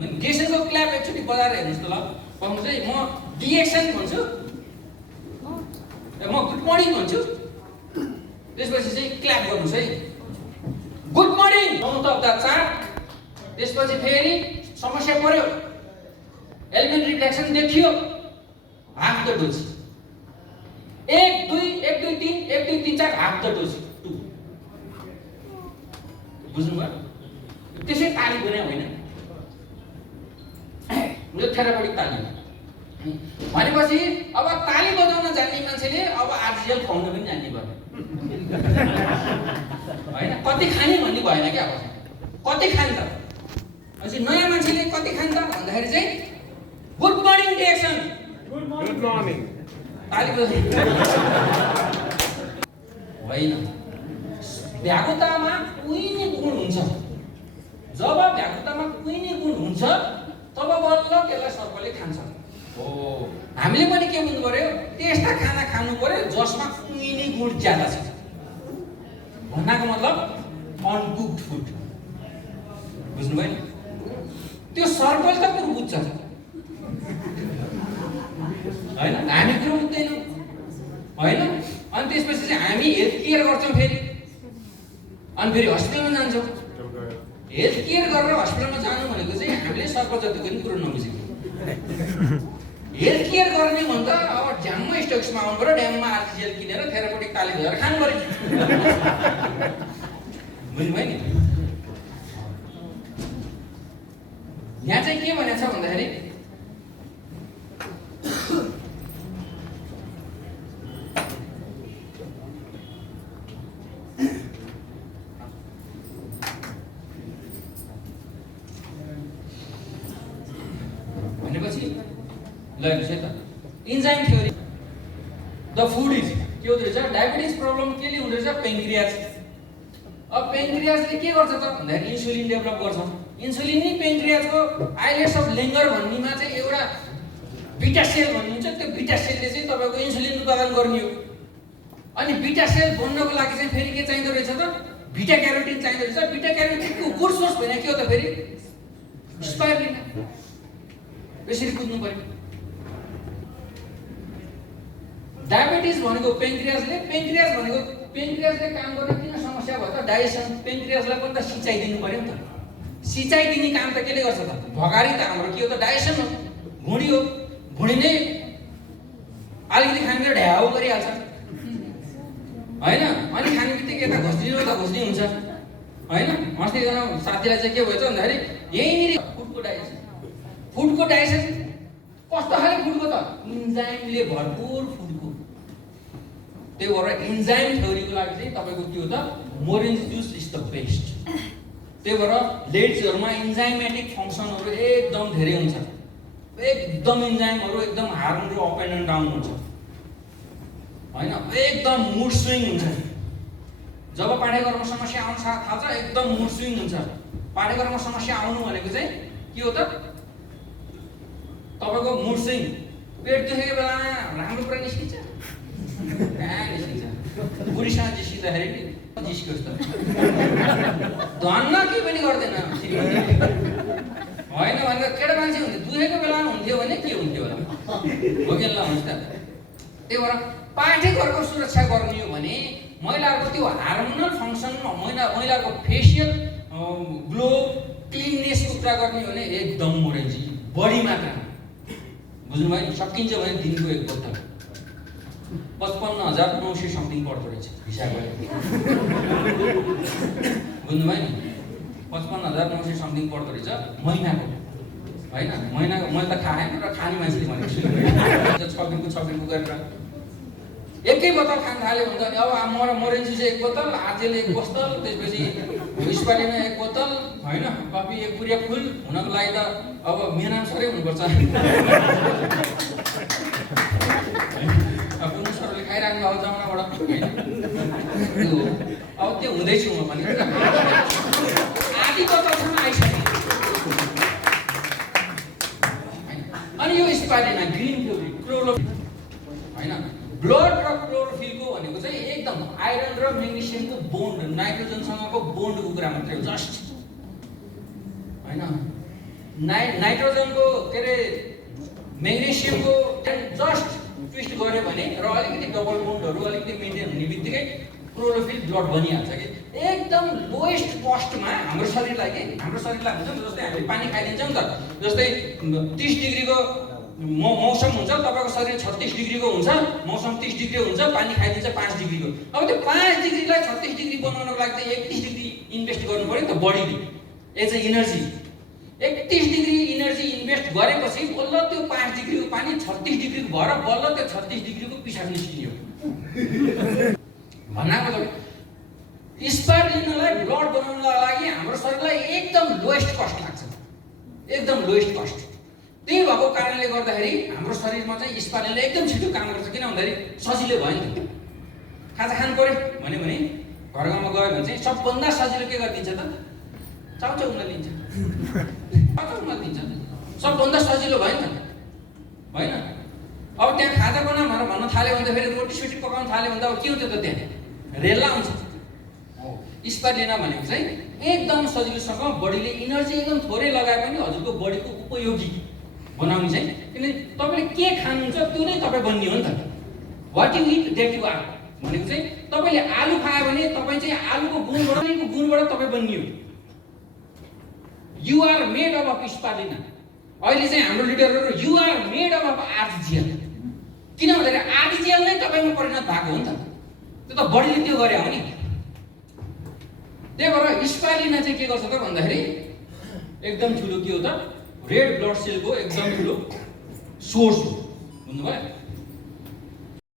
डिएक्सनको clap एकचोटि बजाएर हेर्नुहोस् त ल। भन्नु चाहिँ म डिएक्सन भन्छु, म गुड मर्निङ भन्छु, त्यसपछि चाहिँ क्ल्याप गर्नुहोस् है। Good morning count of the chart. त्यसपछि फेरि समस्या पर्यो, एलिमेन्ट रिफ्लेक्सन देखियो, half the dose 1 2 1 2 3 1 2 3 4 half the dose 2। बुझ्नुभयो? त्यसै ताली बन्या होइन, यो थेरापेटिक ताली भनेपछि अब ताली बजाउन जान्ने मान्छेले अब आरजिएल खुवाउन पनि जान्ने भयो होइन। कति खाने भन्ने भएन क्या, अब कति खान्छ त। अनि नयाँ मान्छेले कति खान्छ भन्दाखेरि चाहिँ good morning DXN, good morning ताली बजाउनु होइन। व्याकुतामा कुहिने गुण हुन्छ। जब व्याकुतामा कुहिने गुण हुन्छ तब बल्ल त्यसलाई सर्पले खान्छ। हो, हामीले पनि के भन्नु पर्यो, त्यस्ता खाना खानु पर्यो जसमा कुहिने गुण ज्यादा छ। भन्नाको मतलब अनकुक्ड फुड। बुझ्नुभयो नि? त्यो सर्पले त कुरो बुझ्छ होइन, हामी कुरो बुझ्दैनौँ होइन। अनि त्यसपछि चाहिँ हामी हेल्थ केयर गर्छौँ, फेरि अनि फेरि हस्पिटलमा जान्छौँ। हेल्थ केयर गरेर हस्पिटलमा जानु भनेको चाहिँ हामीले सर्प जतिको पनि कुरो नबुझेको। हेल्थ केयर गर्ने भने त अब ड्याममा स्टक्समा आउनु पर्यो, ड्याममा आरजिएल किनेर थेरापेटिक ताली बजाएर खानु पर्यो। बुझ्नुभयो नि? यहाँ चाहिँ के भनेको छ भन्दाखेरि enzyme theory the food is के हुँदो रहेछ, डायबिटिज प्रब्लम के लिए हुँदो रहेछ, पेन्क्रियाज। अब पेन्क्रियाजले के गर्छ त भन्दाखेरि इन्सुलिन डेभलप गर्छ। इन्सुलिन नि पेन्क्रियाजको आइलेट्स अफ लेङ्गर भन्नेमा चाहिँ एउटा बिटा सेल भन्ने हुन्छ, त्यो बिटा सेलले चाहिँ तपाईँको इन्सुलिन उत्पादन गर्ने हो। अनि बिटा सेल बन्नको लागि चाहिँ फेरि के चाहिँदो रहेछ त, बिटा क्यारोटिन चाहिँदो रहेछ। बिटा क्यारोटिनको गुड सोर्स भने के हो त फेरि स्पाइरुलिना। यसरी बुझ्नु पर्यो। डायबिटिज भनेको पेन्क्रियाजले काम गर्न किन समस्या भयो त, डाइजेसन। पेन्क्रियाजलाई पनि त सिँचाइ दिनु पर्यो नि त। सिँचाइ दिने काम त केले गर्छ त, भगारी त हाम्रो के हो त, डाइजेसन हो, भुँडी हो। भुँडी नै अलिकति खाने बित्तिकै ढ्याउ गरिहाल्छ होइन। अनि खाने बित्तिकै यता घोस्दिनु त घोस्नी हुन्छ होइन। अस्ति एकजना साथीलाई चाहिँ के भयो त भन्दाखेरि यहीँनिर फुडको डाइजेसन। फुडको डाइजेसन कस्तो खाले फुडको त, इन्जाइमले भरपुर फुडको। त्यही भएर इन्जाइम थ्योरीको लागि चाहिँ तपाईँको के हो त, मोरेन्ज जुस इज द बेस्ट। त्यही भएर लेड्सहरूमा इन्जाइमेटिक फङ्सनहरू एकदम धेरै हुन्छ, एकदम इन्जाइमहरू एकदम हार्मोनहरू अप एन्ड डाउन हुन्छ होइन। एकदम मुड स्विङ हुन्छ। जब पाठ्यक्रममा समस्या आउन थाल्छ एकदम मुड स्विङ हुन्छ। पाठ्यक्रममा समस्या आउनु भनेको चाहिँ के हो त, तपाईँको मुड स्विङ। पेट दुखेको बेलामा राम्रो कुरा निस्किन्छ, कहाँ निस्किन्छ, बुढीसँग जिस्किँदाखेरि नि जिस्कियोस् त, धन्न केही पनि गर्दैन होइन। भनेर केटा मान्छे हुन्थ्यो, दुखेको बेलामा हुन्थ्यो भने के हुन्थ्यो होला, हो कि ल हुन्छ त। त्यही भएर पाठ्यक्रमको सुरक्षा गर्ने हो भने महिलाहरूको त्यो हार्मोनल फङ्सन, महिलाहरूको फेसियल ग्लो क्लिननेसको कुरा गर्ने हो भने एकदम मोरेन्जी बढी मात्रामा। बुझ्नुभयो नि? सकिन्छ भने दिनको एक बोतल 55,900 समथिङ पर्दो रहेछ हिसाब गरेर। बुझ्नुभयो नि? 55,900 समथिङ पर्दो रहेछ महिनाको होइन। महिनाको मैले त खाएन र खाने मान्छेले भनेको छु 6 दिनको गरेर एकै बोतल खान थाल्यो भने त अब मोरेन्जी चाहिँ एक बोतल, आर्जेल एक बोतल, त्यसपछि स्पाइरुलिना एक बोतल होइन। कफी एक पुरिया फुल हुनको लागि त अब मेनामसरै हुनुपर्छ। पुनः सरले खाइरहनु भएको जमानाबाट होइन। अब त्यो हुँदैछु म पनि, आधी बोतलसम्म आइसकेँ। अनि यो स्पाइरुलिना ग्रिन क्लोरोफिल होइन। ब्लड र क्लोरोफिलको भनेको चाहिँ एकदम आइरन र मेग्नेसियमको बोन्ड, नाइट्रोजनसँगको बोन्डको कुरा मात्रै हो जस्ट होइन। नाइट्रोजनको के अरे म्याग्नेसियमको जस्ट ट्विस्ट गऱ्यो भने र अलिकति डबल बोन्डहरू अलिकति मेन्टेन हुने बित्तिकै क्लोरोफिल ब्लड बनिहाल्छ कि एकदम लोएस्ट कस्टमा हाम्रो शरीरलाई हुन्छ नि जस्तै हामीले पानी खाइदिन्छौँ नि त जस्तै 30 डिग्रीको मौसम हुन्छ तपाईँको शरीर 36 डिग्रीको हुन्छ मौसम 30 डिग्री हुन्छ पानी खाइदिन्छ 5 डिग्रीको अब त्यो 5 डिग्रीलाई 36 डिग्री बनाउनको लागि त 31 डिग्री इन्भेस्ट गर्नु पर्यो नि त बडीले एज अ इनर्जी 31 डिग्री इनर्जी इन्भेस्ट गरेपछि बल्ल त्यो 5 डिग्रीको पानी 36 डिग्रीको भएर बल्ल त्यो 36 डिग्रीको पिसाब निस्कियो भन्नाको त स्पारुलिनालाई ब्लड बनाउनको लागि हाम्रो शरीरलाई एकदम लोएस्ट कस्ट लाग्छ एकदम लोएस्ट कस्ट त्यही भएको कारणले गर्दाखेरि हाम्रो शरीरमा चाहिँ स्पारुलिनले एकदम छिटो काम गर्छ किन भन्दाखेरि सजिलो भयो नि त खाजा खानु पर्यो भन्यो भने घरगाउँमा गयो भने चाहिँ सबभन्दा सजिलो के गरिदिन्छ त चाउचाउमा लिन्छ चाउचाउमा दिन्छ सबभन्दा सजिलो भयो नि त होइन अब त्यहाँ खाजा बनाएर भन्न थाल्यो भने फेरि रोटी सोटी पकाउन थाल्यो भने त अब के हुन्छ त त्यहाँ रेला हुन्छ स्पारुलिना भनेको चाहिँ एकदम सजिलोसँग बडीले इनर्जी एकदम थोरै लगाए पनि हजुरको बडीको उपयोगी बनाउने चाहिँ किनभने तपाईँले के खानुहुन्छ त्यो नै तपाईँ बनियो नि त what you eat that you are भनेको चाहिँ तपाईँले आलु खायो भने तपाईँ चाहिँ आलुको गुणबाट तपाईँ बनियो यु आर मेड अफ स्पारुलिना अहिले चाहिँ हाम्रो लिडरहरू यु आर मेड अफ आर्टिजिएल किन भन्दाखेरि आर्टिजिएल नै तपाईँमा परिणत भएको हो नि त त्यो त बडीले त्यो गरे हो नि त्यही भएर स्पारुलिना चाहिँ के गर्छ त भन्दाखेरि एकदम ठुलो के हो त रेड ब्लड सेलको एकदम ठुलो सोर्स हो बुझ्नुभयो